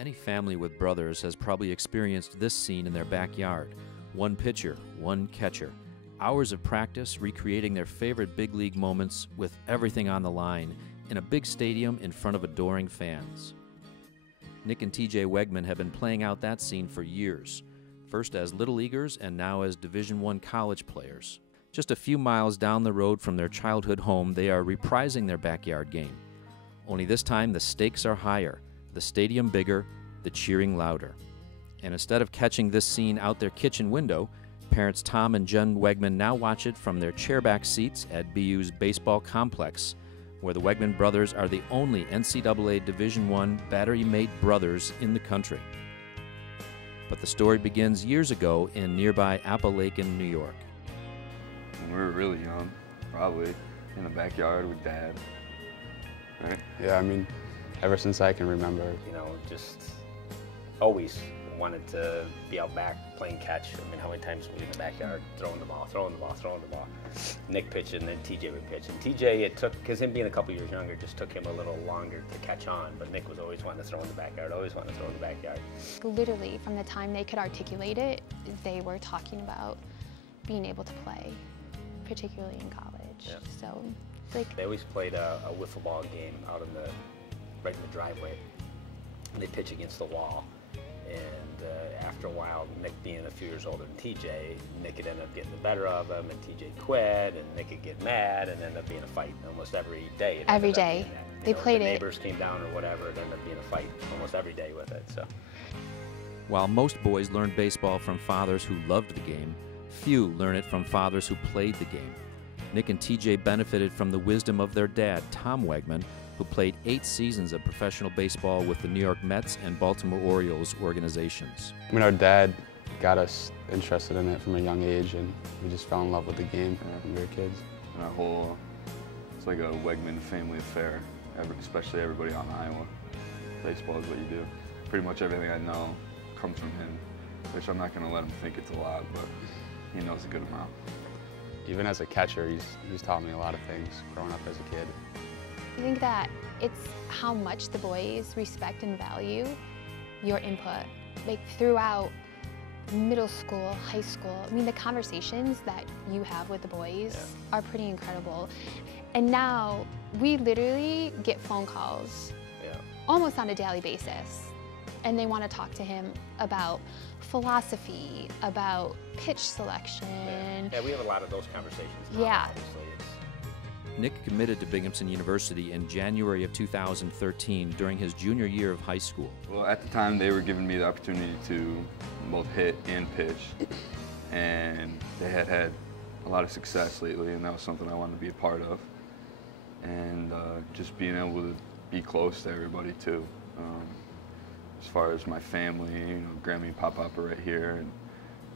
Any family with brothers has probably experienced this scene in their backyard. One pitcher, one catcher. Hours of practice recreating their favorite big league moments with everything on the line in a big stadium in front of adoring fans. Nick and TJ Wegmann have been playing out that scene for years, first as Little Leaguers and now as Division I college players. Just a few miles down the road from their childhood home, they are reprising their backyard game. Only this time the stakes are higher, the stadium bigger, the cheering louder. And instead of catching this scene out their kitchen window, parents Tom and Jen Wegmann now watch it from their chairback seats at BU's baseball complex, where the Wegmann brothers are the only NCAA Division I battery-mate brothers in the country. But the story begins years ago in nearby Appalachian, New York. When we were really young, probably in the backyard with Dad. Right? Yeah, I mean, ever since I can remember. You know, just always wanted to be out back playing catch. I mean, how many times were we in the backyard throwing the ball. Nick pitching, and then TJ would pitch. And TJ, it took, because him being a couple years younger, just took him a little longer to catch on. But Nick was always wanting to throw in the backyard, Literally, from the time they could articulate it, they were talking about being able to play, particularly in college. Yeah. So, like, they always played a wiffle ball game out in the right in the driveway, and they pitch against the wall. And after a while, Nick being a few years older than TJ, Nick would end up getting the better of him, and TJ quit, and Nick would get mad, and end up being a fight almost every day. Every day. They played it. The neighbors came down or whatever, it ended up being a fight almost every day with it. So, While most boys learn baseball from fathers who loved the game, few learn it from fathers who played the game. Nick and TJ benefited from the wisdom of their dad, Tom Wegmann, who played 8 seasons of professional baseball with the New York Mets and Baltimore Orioles organizations. I mean, our dad got us interested in it from a young age, and we just fell in love with the game when we were kids. And our whole, it's like a Wegmann family affair, especially everybody on Iowa. Baseball is what you do. Pretty much everything I know comes from him, which I'm not going to let him think it's a lot, but he knows a good amount. Even as a catcher, he's taught me a lot of things growing up as a kid. I think that it's how much the boys respect and value your input. Like, throughout middle school, high school, I mean, the conversations that you have with the boys are pretty incredible. And now we literally get phone calls almost on a daily basis, and they want to talk to him about philosophy, about pitch selection. yeah, we have a lot of those conversations now, Yeah. obviously. Nick committed to Binghamton University in January of 2013 during his junior year of high school. Well, at the time, they were giving me the opportunity to both hit and pitch, and they had had a lot of success lately, and that was something I wanted to be a part of. And just being able to be close to everybody, too. As far as my family, you know, Grammy and Papa are right here,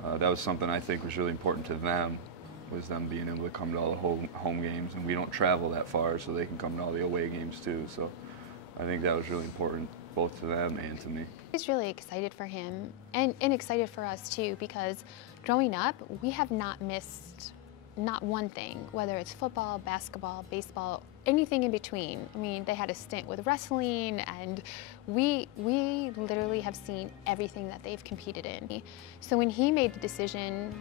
and that was something I think was really important to them, was them being able to come to all the home games, and we don't travel that far, so they can come to all the away games too. So I think that was really important, both to them and to me. I was really excited for him, and excited for us too, because growing up, we have not missed not one thing, whether it's football, basketball, baseball, anything in between. I mean, they had a stint with wrestling, and we literally have seen everything that they've competed in. So when he made the decision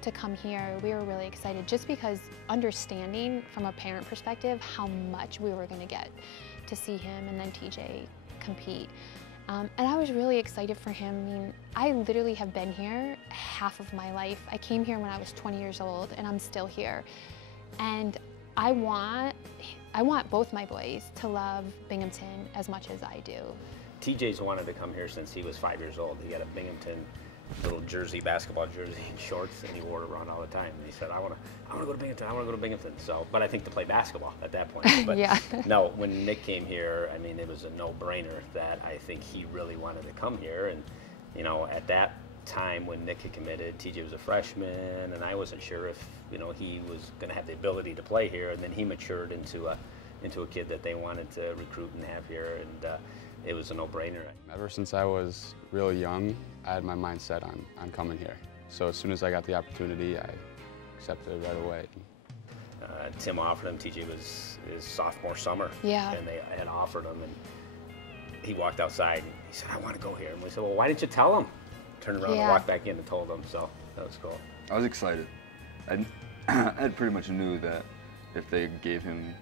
to come here, we were really excited, just because understanding from a parent perspective how much we were going to get to see him and then TJ compete. And I was really excited for him. I mean, I literally have been here half of my life. I came here when I was 20 years old, and I'm still here. And I want both my boys to love Binghamton as much as I do. TJ's wanted to come here since he was 5 years old. He got a Binghamton little jersey, basketball jersey and shorts, and he wore it around all the time. And he said, I want to go to Binghamton, I want to go to Binghamton. So, but I think to play basketball at that point. But yeah. No, when Nick came here, I mean, it was a no-brainer that I think he really wanted to come here. And, you know, at that time when Nick had committed, TJ was a freshman, and I wasn't sure if, you know, he was going to have the ability to play here. And then he matured into a kid that they wanted to recruit and have here, and it was a no-brainer. Ever since I was really young, I had my mind set on coming here. So as soon as I got the opportunity, I accepted it right away. Tim offered him, TJ was his sophomore summer, Yeah. and they had offered him, and he walked outside and he said, I want to go here. And we said, well, why didn't you tell him? Turned around and walked back in and told him, so that was cool. I was excited. I pretty much knew that if they gave him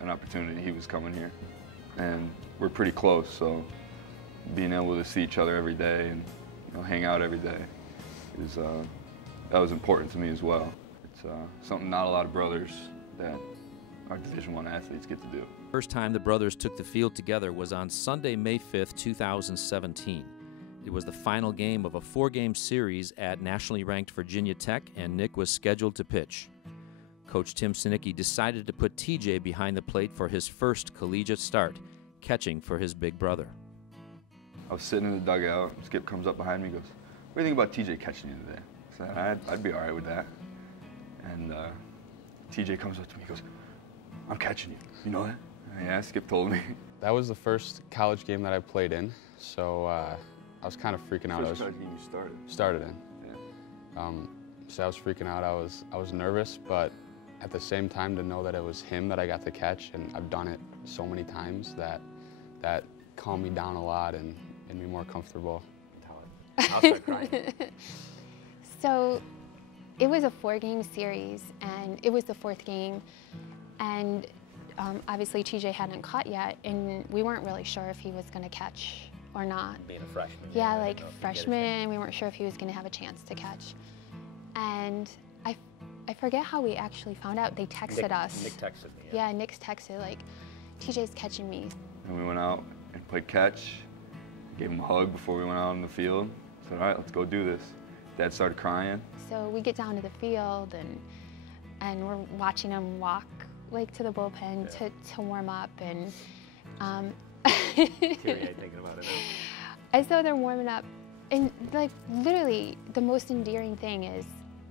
an opportunity, he was coming here. And we're pretty close, so being able to see each other every day and hang out every day is that was important to me as well. It's something not a lot of brothers that our Division I athletes get to do. First time the brothers took the field together was on Sunday, May 5th, 2017. It was the final game of a 4-game series at nationally ranked Virginia Tech, and Nick was scheduled to pitch. Coach Tim Sinicki decided to put TJ behind the plate for his first collegiate start, catching for his big brother. I was sitting in the dugout, Skip comes up behind me and goes, what do you think about TJ catching you today? I said, I'd be all right with that. And TJ comes up to me and goes, I'm catching you. You know that? And yeah, Skip told me. That was the first college game that I played in, so I was kind of freaking out. First college game you started? Started in. Yeah. So I was freaking out. I was nervous, but at the same time to know that it was him that I got to catch, and I've done it so many times that calmed me down a lot and made me more comfortable. I'll start crying. So it was a 4-game series, and it was the 4th game, and obviously TJ hadn't caught yet, and we weren't really sure if he was going to catch or not. Being a freshman. Yeah, like freshman, we weren't sure if he was going to have a chance to catch. And I forget how we actually found out. They texted us. Nick texted me. Yeah, Nick's texted, like, TJ's catching me. And we went out and played catch, gave him a hug before we went out on the field. Said, all right, let's go do this. Dad started crying. So we get down to the field, and we're watching him walk, like, to the bullpen to warm up, and Teary-eyed thinking about it now. and so they're warming up, and like literally the most endearing thing is,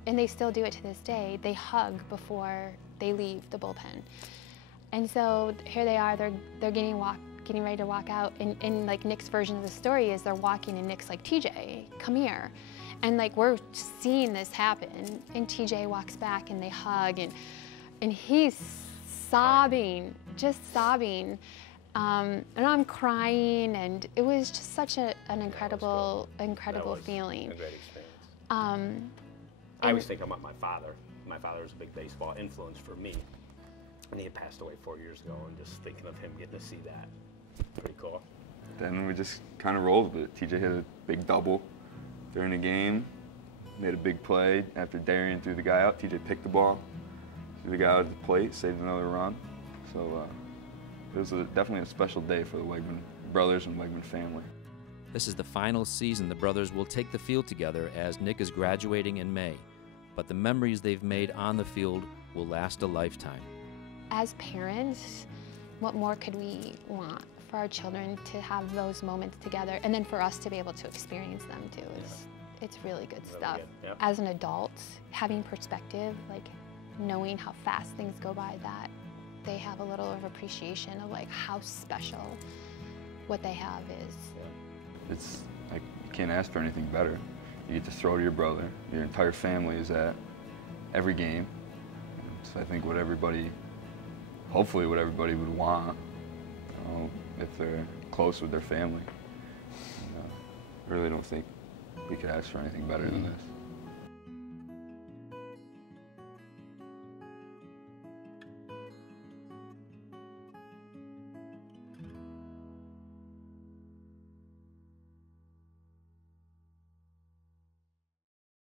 and they still do it to this day, they hug before they leave the bullpen. And so here they are, they're getting ready to walk out, and like Nick's version of the story is they're walking and Nick's like, TJ, come here. And like we're seeing this happen, and TJ walks back and they hug, and he's sobbing, just sobbing. And I'm crying, and it was just such an incredible feeling. A great experience. I was thinking about my father. My father was a big baseball influence for me, and he had passed away 4 years ago, and just thinking of him getting to see that, pretty cool. Then we just kind of rolled with it. TJ hit a big double during the game, made a big play after Darian threw the guy out. TJ picked the ball, threw the guy out at the plate, saved another run. So it was definitely a special day for the Wegmann brothers and Wegmann family. This is the final season the brothers will take the field together as Nick is graduating in May. But the memories they've made on the field will last a lifetime. As parents, what more could we want for our children to have those moments together, and then for us to be able to experience them too? It's really good stuff. Yep. As an adult, having perspective, like knowing how fast things go by, that they have a little of appreciation of like how special what they have is. It's like, you can't ask for anything better. You get to throw to your brother. Your entire family is at every game. So I think hopefully what everybody would want, if they're close with their family. I really don't think we could ask for anything better than this.